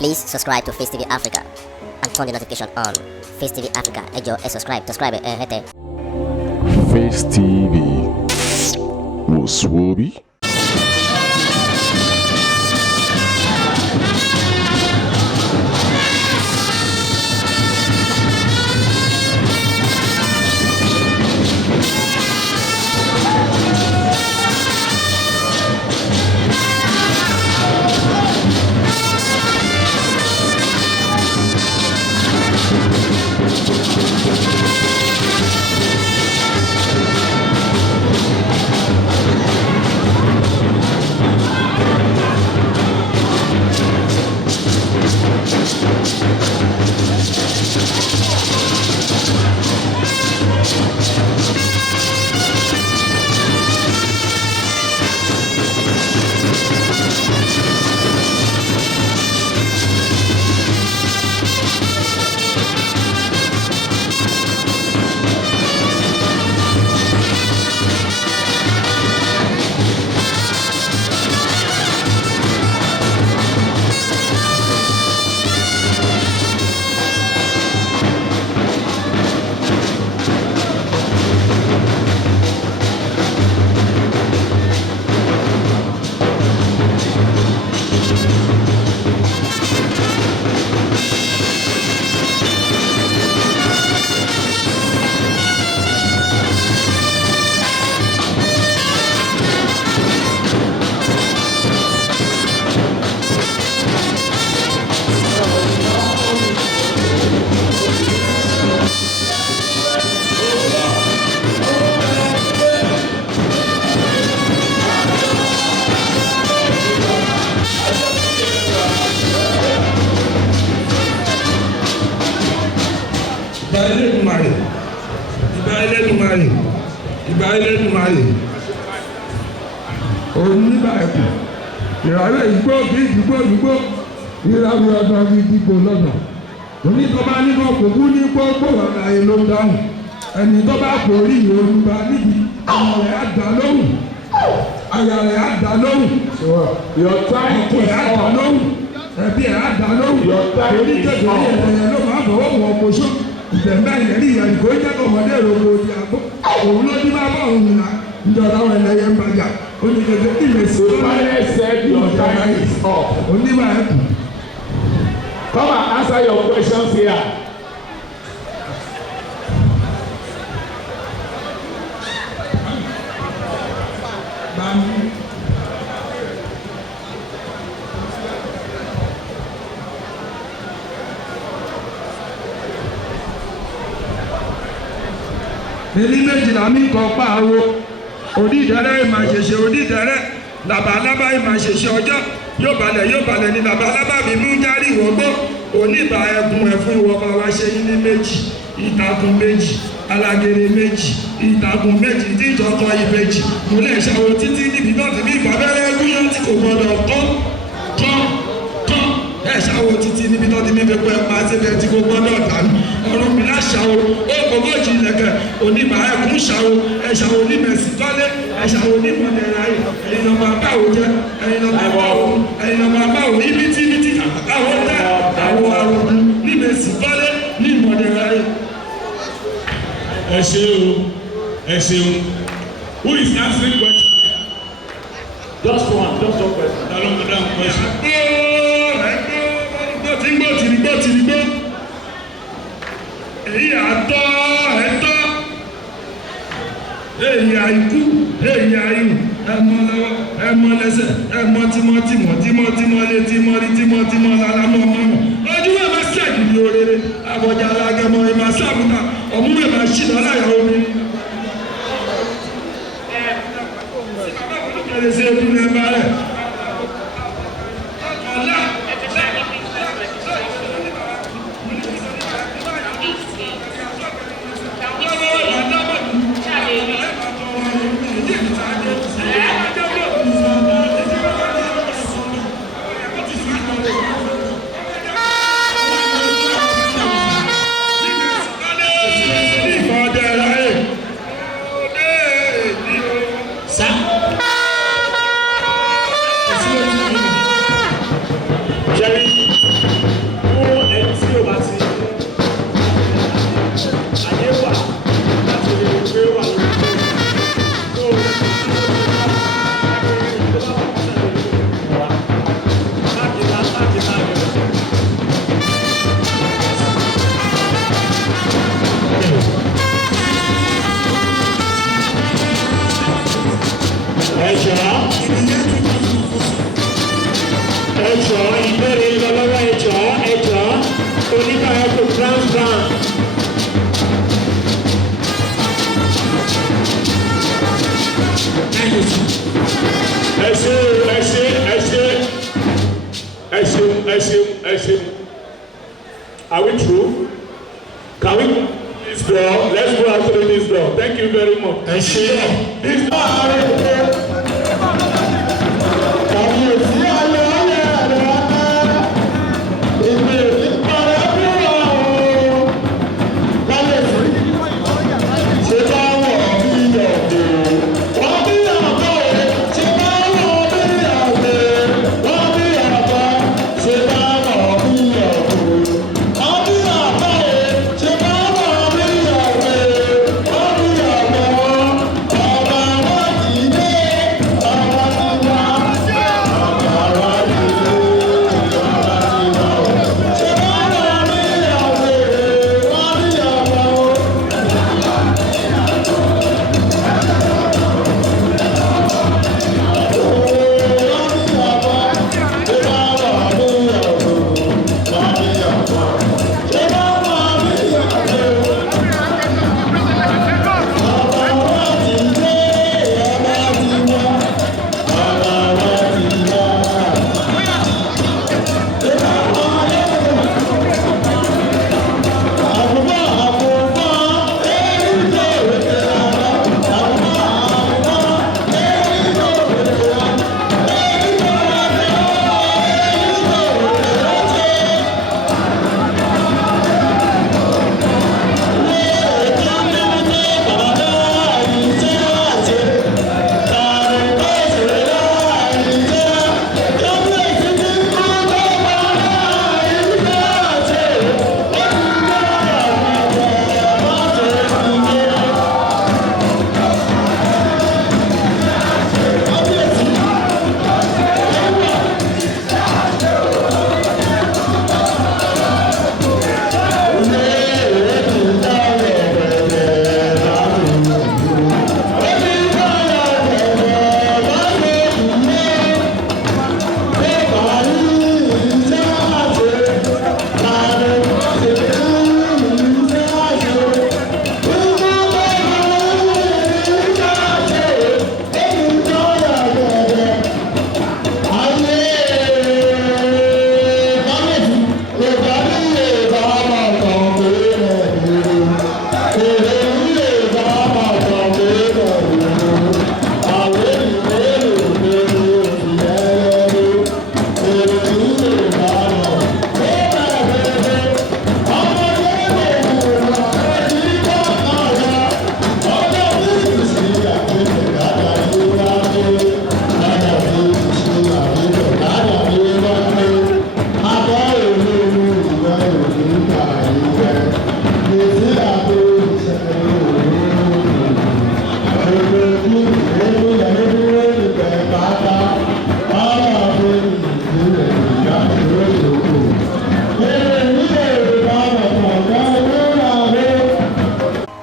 Please subscribe to Facetv Africa and turn the notification on. Facetv Africa, ẹ jọ̀ọ́, subscribe, hete. Face TV was Swoby. Oniba Ekun ìràwé ìgbó bí ìdìgbò ìràwé ọ̀dọ́ bí ìdìgbò lọ́dọ̀ onítọ́ba nínú òkùnkùn ní gbogbo ọ̀nà èlò dáhùn ẹni tó bá kò rí Yorùbá níbi ọmọ rẹ̀ á dá lóhùn àyà rẹ̀ á dá lóhùn ọkọ rẹ̀ á dá lóhùn ẹbí rẹ̀ á dá lóhùn oníkẹ́kẹ́ ẹ̀yẹ ló máa bọ̀ wọ́n wọ̀ kóṣó ìtẹ̀mbẹ́ ìyẹ̀rí ìyẹ̀rí kò jẹ́ kó ọmọdé ìrògbò òdì àgbo òun ló dín bá bọ̀ òun nà njọba wọn ẹlẹ́yẹ ń bàjá oníkẹ́kẹ́ ìmẹ̀sì Oniba Ekun. Come and answer your questions here. Èyí méjìlá mi kọ pààrọ̀ onídẹ̀rẹ́ ìmàṣẹ̀ṣẹ̀ onídẹ̀rẹ́ làbàlábà ìmàṣẹ̀ṣẹ̀ ọjọ́ yóò balẹ̀ ní làbàlábà mi mú járí ìwọ́gbó Oniba Ekun ẹ̀fún ìwọ́ba wa ṣe yín ní méjì ìtàkùn méjì alágẹrẹ méjì ìtàkùn méjì tí ìjọkọ ìbejì mo lè ṣàwọ títí níbi náà tí ní ìfàbẹ́rẹ́ ẹgúnyán tí kò gbọdọ̀ kán ẹ ṣàwọ títí níbi náà tí ní pẹpẹ ẹpa síbẹ̀ tí kò gbọdọ̀ dànù ọrùn mi láṣàwọ ó gbogbo ìlẹ̀kẹ̀ Oniba Ekun ṣàwọ ẹ ṣàwọ onímẹ̀sì tọ́lé ẹ ṣàwọ onímọ̀lẹ́ra ẹ̀yin lọ́mọ abáwo jẹ́ ẹ̀yin lọ́mọ abáwo ibi tí àwọn tẹ àwọn àrùn nímẹ̀sì tọ́lé ní ìmọ̀lẹ́ra yìí. Ẹ ṣeun. Who is answering question? Just one question. Down question. Gbọ́. Èyí àtọ́ ẹ̀tọ́. Èyí àìkú, èyí àìhù, ẹmọ lọ́wọ́, ẹmọ lẹ́sẹ̀, ẹmọ tímọ́ lé tímọ́ lálámọ́ mọ́mọ́. Ojú ẹ̀ máa ṣẹ́ẹ̀kì ní orere, àbọ̀jà alágẹmọ ẹ̀ máa ṣàbùtà, ọ̀mú ẹ̀ máa ṣì lọ́la ìyàwó mi. Ẹ ṣe ojú ní ẹ̀bá rẹ̀. Are we through? Can we go this door? Let's go out through this door. Thank you very much. This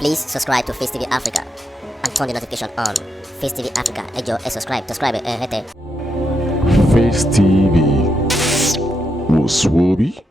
Please subscribe to Face TV Africa and turn the notification on. Face TV Africa, ẹ jọ̀ọ́ ẹ subscribe hete. Face TV was Swoby.